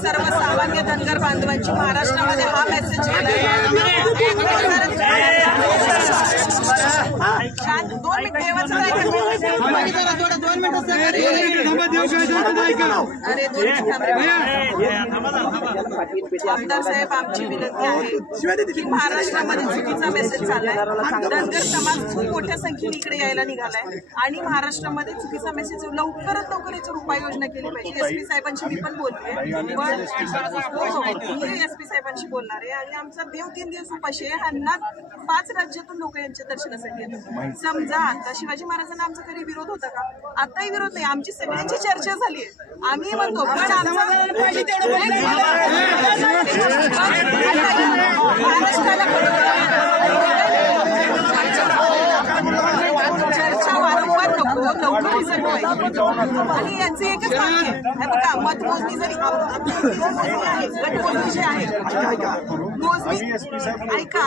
सर्वसामान्य धनगर बांधवांची महाराष्ट्रामध्ये हा मेसेज आमदार साहेब आमची विनंती आहे की महाराष्ट्रामध्ये चुकीचा मेसेज चाललाय. धनगर समाज खूप मोठ्या संख्येने इकडे यायला निघालाय आणि महाराष्ट्रामध्ये चुकीचा मेसेज लवकरात लवकर याच्यावर उपाययोजना केली पाहिजे. एसपी साहेबांशी मी पण बोलते, पण मी एसपी साहेबांशी बोलणार आहे. आणि आमचा देव 3 दिवस उपाशी आहे. ह्यांना 5 राज्यातून लोक यांच्या दर्शनासाठी येतात. समजा आता शिवाजी महाराजांना आमचा कधी विरोध होता का? आताही विरोध नाही. आमची सगळ्यांची चर्चा झाली आहे. आम्ही म्हणतो पण चर्चा वारंवार नको, लवकर रिझल्ट पाहिजे. आणि यांचे एकच मागणी आहे बघा, मतमोजणी जरी गटमोजणी जे आहे मोजणी ऐका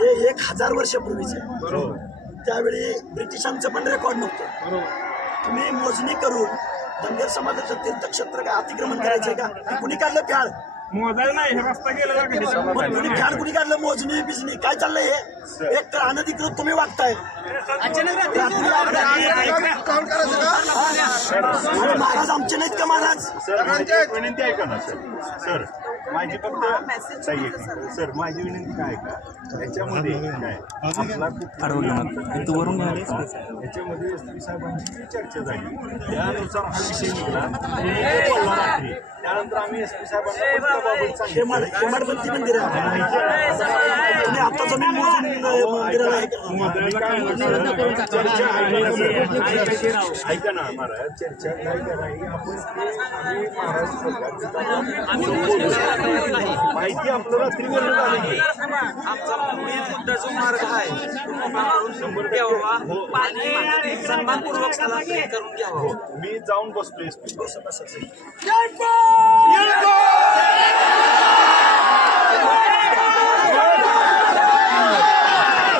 हे 1000 वर्षापूर्वीच आहे. त्यावेळी ब्रिटिशांचं पण रेकॉर्ड नव्हतं. तुम्ही मोजणी करून धनगर समाजाचं तीर्थक्षेत्र काय अतिक्रमण करायचंय का? कुणी काढलं फॅड? मोजायला नाही, हे रस्ता गेला कुणी फॅड कुणी काढलं? मोजणी बिजणी काय चाललंय हे? एक तर अनधिकृत तुम्ही वागताय. महाराज आमचे नाहीत का महाराज? विनंती ऐका ना सर. माझी फक्त सर माझी विनंती काय का याच्यामध्ये काय आपला याच्यामध्ये एसपी साहेबांची चर्चा झाली, त्यानुसार हा विषय निघाला. त्यानंतर आम्ही एसपी हेमाडपंथी मंदिर तुम्ही आता जमीन मोजून मंदिराला ऐका ना महाराज, चर्चा काय करायची आपण माहिती आपलं रात्री आमचा मुद्दा जो मार्ग आहे सन्मानपूर्वक करून घ्यावा. मी जाऊन बसतो एसपी.